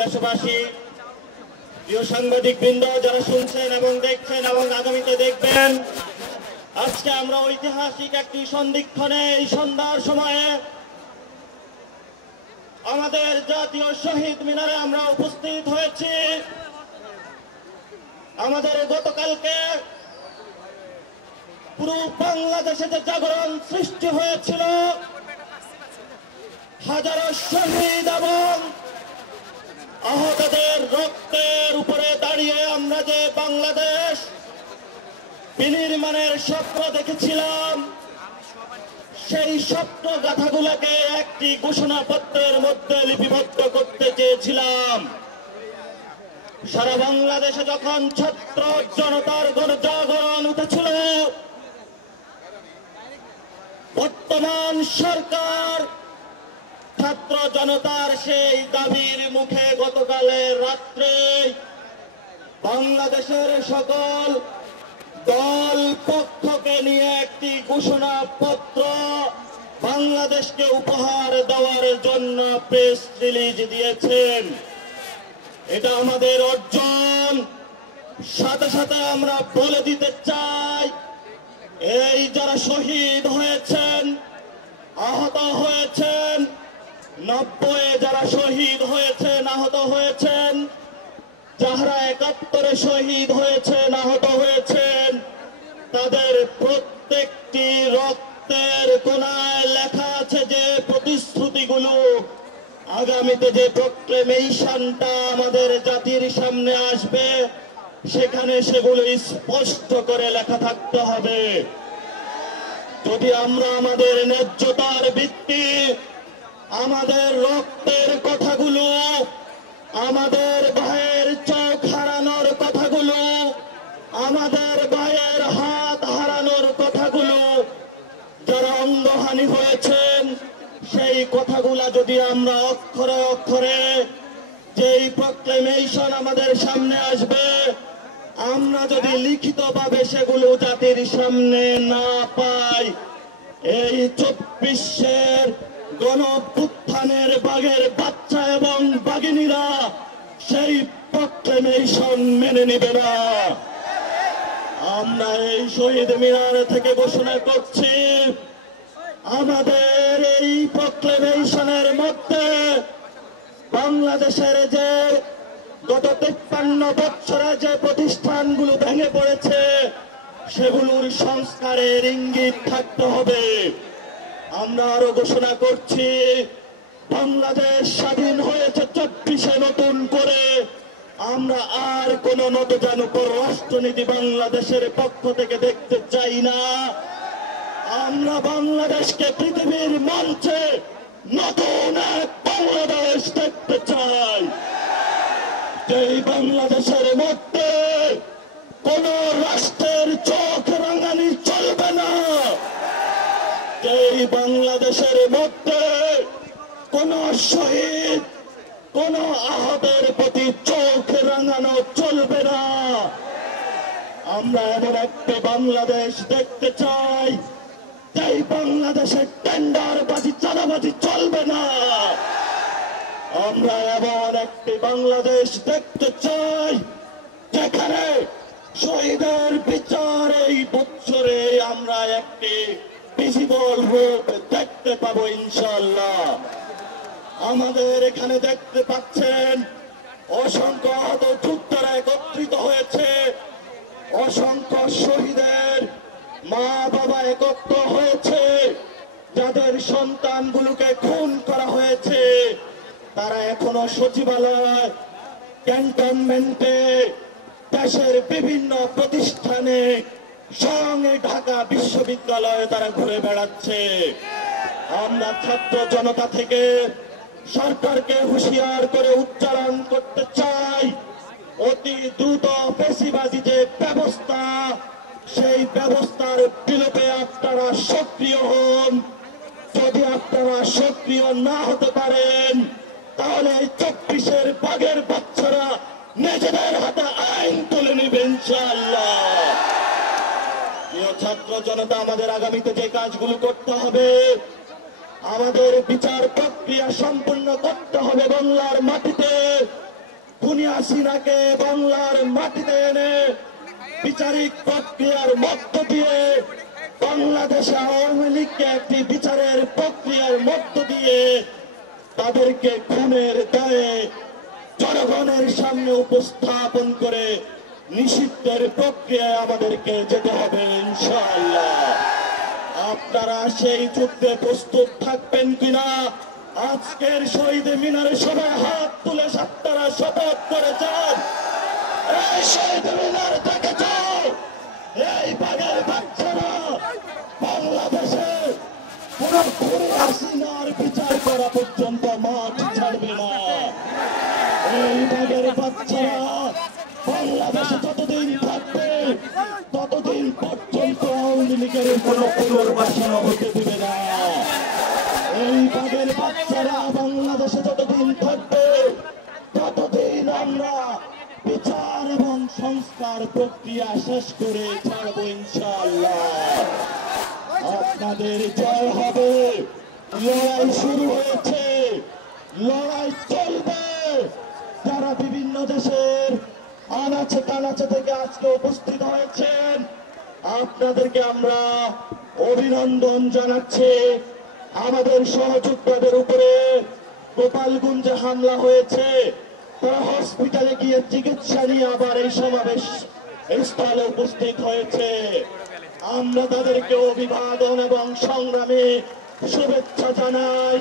দেশবাসী, প্রিয় সাংবাদিক বৃন্দ যারা শুনছেন এবং দেখছেন এবং আগামীতে দেখবেন, আজকে আমরা ঐতিহাসিক একটি সন্ধিক্ষণে এই সন্ধ্যার সময়ে আমাদের জাতীয় শহীদ মিনারে আমরা উপস্থিত হয়েছি। আমাদের গতকালকে পুরো বাংলাদেশে যে জাগরণ সৃষ্টি হয়েছিল, হাজারো শহীদ এবং আহতদের রক্তের উপরে দাঁড়িয়ে আমরা যে বাংলাদেশ বিনির্মাণের স্বপ্ন দেখেছিলাম, সেই স্বপ্ন গাথাগুলোকে একটি ঘোষণাপত্রের মধ্যে লিপিবদ্ধ করতে চেয়েছিলাম। সারা বাংলাদেশে যখন ছাত্র জনতার গণজাগরণ উঠেছিল, বর্তমান সরকার ছাত্র জনতার সেই দাবির মুখে গতকালের রাত্রে বাংলাদেশের সকল দল পক্ষকে নিয়ে একটি ঘোষণাপত্র বাংলাদেশকে উপহার দেওয়ার জন্য প্রেস রিলিজ দিয়েছেন। এটা আমাদের অর্জন। সাথে সাথে আমরা বলে দিতে চাই, এই যারা শহীদ হয়েছেন, আহত হয়েছেন, 90 যারা শহীদ হয়েছেন, আহত হয়েছেন, যারা 71 শহীদ হয়েছেন, আহত হয়েছেন, তাদের প্রত্যেকটি রক্তের কোণায় লেখা আছে যে প্রতিশ্রুতিগুলো, আগামীতে যে প্রক্লেমেশনটা আমাদের জাতির সামনে আসবে, সেখানে সেগুলো স্পষ্ট করে লেখা থাকতে হবে। যদি আমরা আমাদের ন্যায্যতার ভিত্তি, আমাদের রক্তের কথাগুলো, আমাদের ভাইয়ের চোখ হারানোর কথাগুলো, আমাদের ভাইয়ের হাত হারানোর কথাগুলো, যারা অঙ্গহানি হয়েছেন, সেই কথাগুলা যদি আমরা অক্ষরে অক্ষরে যেই প্রক্লেমেশন আমাদের সামনে আসবে, আমরা যদি লিখিতভাবে সেগুলো জাতির সামনে না পাই, এই 24-এর গণঅভ্যুত্থানের বাঘের বাচ্চা এবং বাঘিনীরা সেই প্রক্লেমেশন মেনে নিবে না। আমরা এই শহীদ মিনার থেকে ঘোষণা করছি, আমাদের এই প্রক্লেমেশনের মধ্যে বাংলাদেশের যে গত 53 বছরে যে প্রতিষ্ঠানগুলো ভেঙে পড়েছে, সেগুলোর সংস্কারের ইঙ্গিত থাকতে হবে। আমরা আরো ঘোষণা করছি, বাংলাদেশ স্বাধীন হয়েছে 24-এ নতুন করে। আমরা আর কোন নতজানু পররাষ্ট্রনীতি বাংলাদেশের পক্ষ থেকে দেখতে চাই না। আমরা বাংলাদেশকে পৃথিবীর মঞ্চে নতুন এক বাংলাদেশ দেখতে চাই, যেই বাংলাদেশের মধ্যে কোন রাষ্ট্রের চোখ রাঙানি চলবে না, যেই বাংলাদেশের মধ্যে কোন শহীদ, কোন আহতের প্রতি চোখ রাঙানো চলবে না। আমরা এমন একটা বাংলাদেশ দেখতে চাই, যেই বাংলাদেশের টেন্ডারবাজি, চাঁদাবাজি চলবে না। আমরা এমন একটি বাংলাদেশ দেখতে চাই, যেখানে শহীদের বিচার এই বছরে আমরা একটি ভিজিবল রূপ দেখতে পাবো ইনশাআল্লাহ। আমাদের এখানে দেখতে পাচ্ছেন অসংখ্য আহত যোদ্ধারা একত্রিত হয়েছে, অসংখ্য শহীদের মা বাবা একত্র হয়েছে, যাদের সন্তানগুলোকে খুন করা হয়েছে, তারা এখনো সচিবালয়, ক্যান্টনমেন্টে, দেশের বিভিন্ন প্রতিষ্ঠানে, সঙ্গে ঢাকা বিশ্ববিদ্যালয়ে তারা ঘুরে বেড়াচ্ছে। আমরা ছাত্র জনতা থেকে সরকারকে হুঁশিয়ার করে উচ্চারণ করতে চাই, অতি দ্রুত ফ্যাসিবাদী যে ব্যবস্থা, সেই ব্যবস্থার বিলোপে আপনারা সক্রিয় হন। যদি আপনারা সক্রিয় না হতে পারেন, তাহলে 24-এর বাঘের বাচ্চারা নিজেদের হাতে আইন তুলে নেবে ইনশাআল্লাহ। প্রিয় ছাত্র জনতা, আমাদের আগামীতে যে কাজগুলো করতে হবে, আমাদের বিচার প্রক্রিয়া সম্পূর্ণ করতে হবে বাংলার মাটিতে। খুনি হাসিনাকে বাংলার মাটিতে এনে বিচারিক প্রক্রিয়ার মধ্য দিয়ে বাংলাদেশে আওয়ামী লীগকে একটি বিচারের প্রক্রিয়ার মধ্য দিয়ে তাদেরকে খুনের দায়ে জনগণের সামনে উপস্থাপন করে নিষিদ্ধের প্রক্রিয়ায় আমাদেরকে যেতে হবে ইনশাআল্লাহ। আপনারা সেই যুদ্ধে প্রস্তুত থাকবেন কিনা আজকের শহীদ মিনারে সবাই হাত তুলে আপনারা শপথ করে যান। এই শহীদ মিনার থেকে যাও, এই বাঘের বাচ্চারা বাংলাদেশে কোন খুনি হাসিনার বিচার করা পর্যন্ত মাঠ ছাড়বে না। এই বাঘের বাচ্চারা বাংলাদেশে যতদিন থাকবে ততদিন পর্যন্ত আওয়ামী লীগের কোন পুনর্বাসন হতে দেবে না। এই বাঘের বাচ্চারা বাংলাদেশে যতদিন থাকবে ততদিন আমরা বিচার এবং সংস্কার প্রক্রিয়া শেষ করে ছাড়বো ইনশাআল্লাহ। আপনাদের জয় হবে। লড়াই শুরু হয়েছে, লড়াই চলবে। যারা বিভিন্ন দেশের আনাচে কানাচে থেকে আজকে উপস্থিত হয়েছেন আপনাদেরকে আমরা অভিনন্দন জানাচ্ছি। আমাদের সহযোদ্ধাদের উপরে গোপালগঞ্জে হামলা হয়েছে, তারা হসপিটালে গিয়ে চিকিৎসা নিয়ে আবার এই সমাবেশ স্থলে উপস্থিত হয়েছে। আমরা তাদেরকে অভিবাদন এবং সংগ্রামে শুভেচ্ছা জানাই।